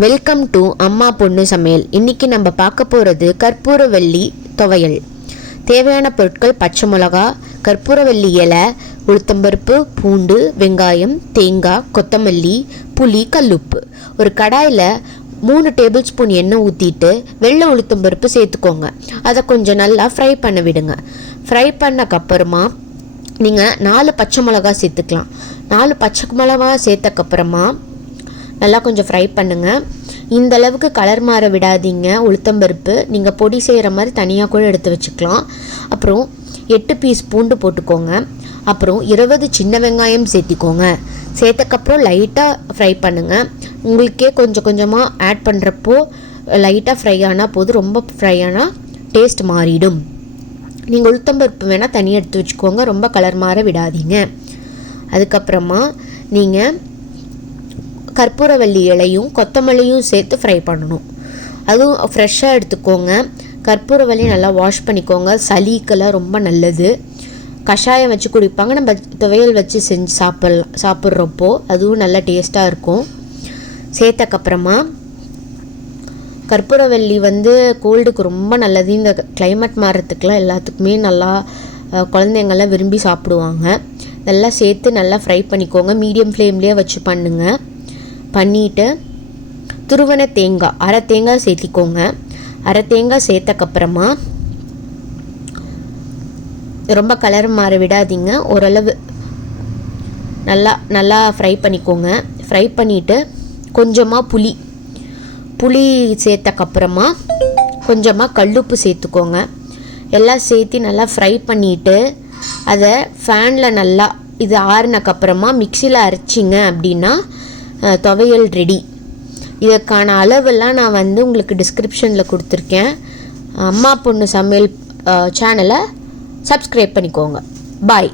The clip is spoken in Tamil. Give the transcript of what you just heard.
வெல்கம் டு அம்மா பொண்ணு சமையல். இன்னைக்கு நம்ம பார்க்க போகிறது கற்பூரவள்ளி துவையல். தேவையான பொருட்கள்: பச்சை மிளகா, கற்பூரவள்ளி இலை, உளுத்தம்பருப்பு, பூண்டு, வெங்காயம், தேங்காய், கொத்தமல்லி, புளி, கல்லுப்பு. ஒரு கடாயில் 3 டேபிள் ஸ்பூன் எண்ணெய் ஊற்றிட்டு வெள்ளை உளுத்தம்பருப்பு சேர்த்துக்கோங்க. அதை கொஞ்சம் நல்லா ஃப்ரை பண்ண விடுங்க. ஃப்ரை பண்ணக்கப்புறமா நீங்கள் 4 பச்சை மிளகா சேர்த்துக்கலாம். 4 பச்சை மிளகா சேர்த்தக்கப்புறமா நல்லா கொஞ்சம் ஃப்ரை பண்ணுங்கள். இந்த அளவுக்கு கலர் மாற விடாதீங்க. உளுத்தம்பருப்பு நீங்கள் பொடி செய்கிற மாதிரி தனியாக கூட எடுத்து வச்சுக்கலாம். அப்புறம் 8 பீஸ் பூண்டு போட்டுக்கோங்க. அப்புறம் 20 சின்ன வெங்காயம் சேர்த்திக்கோங்க. சேர்த்தக்கப்புறம் லைட்டாக ஃப்ரை பண்ணுங்கள். உங்களுக்கே கொஞ்சம் கொஞ்சமாக ஆட் பண்ணுறப்போ லைட்டாக ஃப்ரை ஆனால் போது, ரொம்ப ஃப்ரை ஆனால் டேஸ்ட் மாறிடும். நீங்கள் உளுத்தம்பருப்பு வேணால் தனியாக எடுத்து வச்சுக்கோங்க. ரொம்ப கலர் மாற விடாதீங்க. அதுக்கப்புறமா நீங்கள் கற்பூரவள்ளி இலையும் கொத்தமல்லியும் சேர்த்து ஃப்ரை பண்ணணும். அதுவும் ஃப்ரெஷ்ஷாக எடுத்துக்கோங்க. கற்பூரவள்ளி நல்லா வாஷ் பண்ணிக்கோங்க. சளிக்கெல்லாம் ரொம்ப நல்லது. கஷாயம் வச்சு குடிப்பாங்க. நம்ம துவையல் வச்சு செஞ்சு சாப்பிட்றப்போ அதுவும் நல்லா டேஸ்ட்டாக இருக்கும். சேர்த்தக்கப்புறமா கற்பூரவள்ளி கோல்டுக்கு ரொம்ப நல்லது. இந்த கிளைமேட் மாறத்துக்குலாம் எல்லாத்துக்குமே நல்லா குழந்தைங்கள்லாம் விரும்பி சாப்பிடுவாங்க. நல்லா சேர்த்து நல்லா ஃப்ரை பண்ணிக்கோங்க. மீடியம் ஃப்ளேம்லேயே வச்சு பண்ணுங்கள். பண்ணிவிட்டு துருவன தேங்காய், அரை தேங்காய் சேர்த்திக்கோங்க. அரை தேங்காய் சேர்த்தக்கப்புறமா ரொம்ப கலர் மாற விடாதீங்க. ஓரளவு நல்லா ஃப்ரை பண்ணிக்கோங்க. ஃப்ரை பண்ணிவிட்டு கொஞ்சமாக புளி சேர்த்தக்கப்புறமா கொஞ்சமாக கல்லுப்பு சேர்த்துக்கோங்க. எல்லாம் சேர்த்து நல்லா ஃப்ரை பண்ணிவிட்டு அதை ஃபேனில் நல்லா இது ஆறுனக்கப்புறமா மிக்சியில் அரைச்சிங்க அப்படின்னா துவையல் ரெடி. இதற்கான அளவெல்லாம் நான் உங்களுக்கு டிஸ்கிரிப்ஷனில் கொடுத்துருக்கேன். அம்மா பொண்ணு சமையல் சேனலை சப்ஸ்கிரைப் பண்ணிக்கோங்க. பாய்.